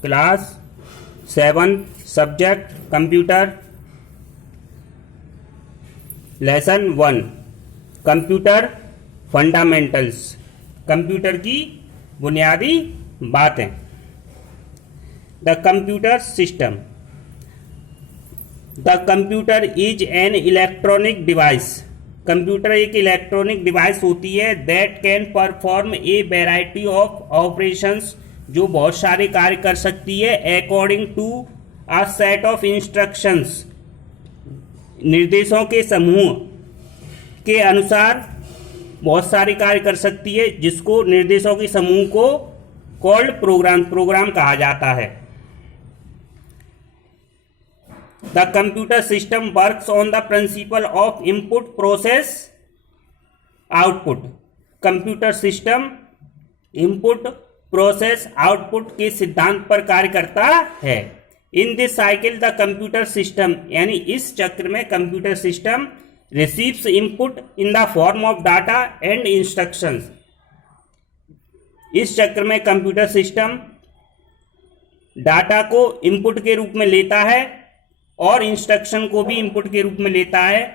Class 7 subject computer lesson 1 computer fundamentals, computer की बुनियादी बातें। The computer system. The computer is an electronic device. Computer एक electronic device होती है that can perform a variety of operations, जो बहुत सारे कार्य कर सकती है according to a set of instructions, निर्देशों के समूह के अनुसार बहुत सारे कार्य कर सकती है, जिसको निर्देशों के समूह को कॉल्ड प्रोग्राम कहा जाता है। The computer system works on the principle of input process output. Computer system input process output के सिद्धांत पर कार्य करता है। In this cycle the computer system, यानी इस चक्र में computer system receives input in the form of data and instructions. इस चक्र में कंप्यूटर सिस्टम डाटा को इनपुट के रूप में लेता है और इंस्ट्रक्शन को भी इनपुट के रूप में लेता है।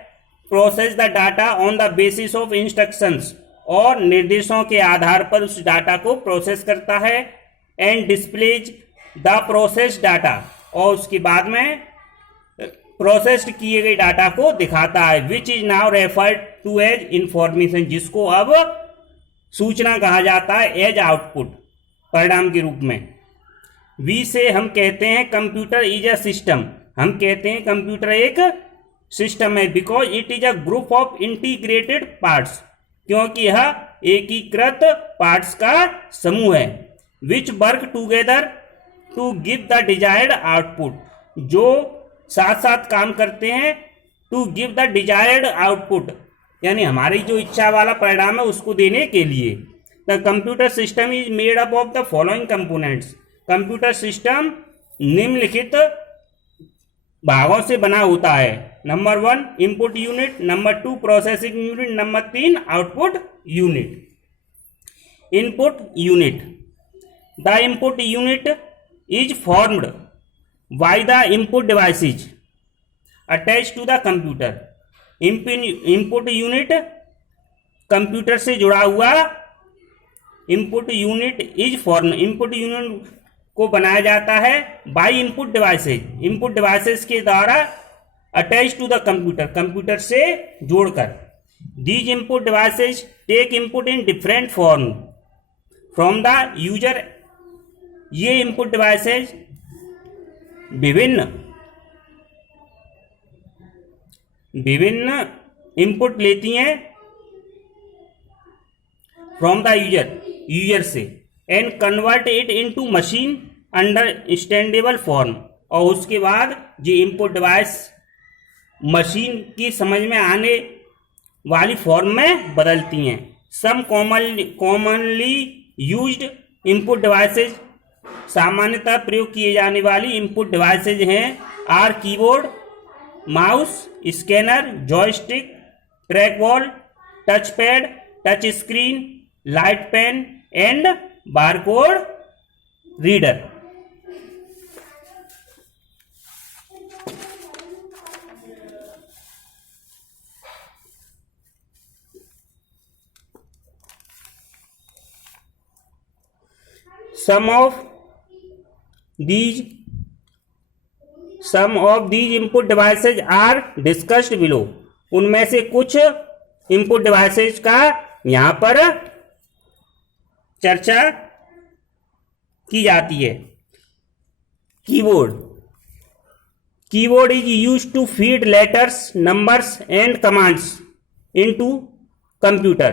Process the data on the basis of instructions, और निर्देशों के आधार पर उस डाटा को प्रोसेस करता है। And displays the process data, और उसके बाद में प्रोसेस्ड किए गए डाटा को दिखाता है। Which is now referred to as information, जिसको अब सूचना कहा जाता है एज आउटपुट, परिणाम के रूप में। वी से हम कहते हैं कंप्यूटर इज अ सिस्टम, हम कहते हैं कंप्यूटर एक सिस्टम है, because it is a group of integrated parts, क्योंकि यह एकीकृत पार्ट्स का समूह है। Which work together to give the desired output, जो साथ साथ काम करते हैं to give the desired output, यानी हमारी जो इच्छा वाला परिणाम है उसको देने के लिए। The computer system is made up of the following components. Computer system निम्नलिखित भागों से बना होता है। Number 1 input unit, number 2 processing unit, number 3 output unit. Input unit. The input unit is formed by the input devices attach to the computer. Input unit computer से जुड़ा हुआ input unit is form, input unit को बनाया जाता है by input devices, input devices के द्वारा attach to the computer, computer से जोड़कर। These input devices take input in different form from the user. ये इनपुट डिवाइसेज विभिन्न इनपुट लेती हैं फ्रॉम द यूजर से, and convert it into machine understandable form, और उसके बाद जो इनपुट डिवाइस मशीन की समझ में आने वाली फॉर्म में बदलती हैं। Some commonly used input devices, सामान्यतः प्रयोग किए जाने वाली इनपुट डिवाइसेज हैं are keyboard, mouse, scanner, joystick, track ball, touch pad, touch screen, light pen and barcode reader. Some of these input devices are discussed below. उनमें से कुछ input devices का यहाँ पर चर्चा की जाती है। Keyboard is used to feed letters, numbers and commands into computer.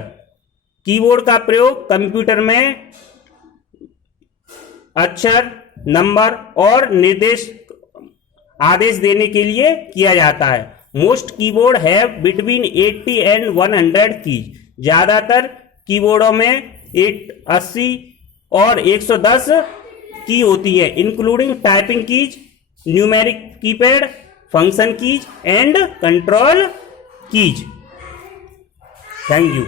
Keyboard का प्रयोग कंप्यूटर में अक्षर, नंबर और आदेश देने के लिए किया जाता है। Most keyboard have between 80 and 100 keys. ज्यादातर कीबोर्डों में 80 और 110 की होती है, including typing keys, numeric keypad, function keys and control keys. Thank you.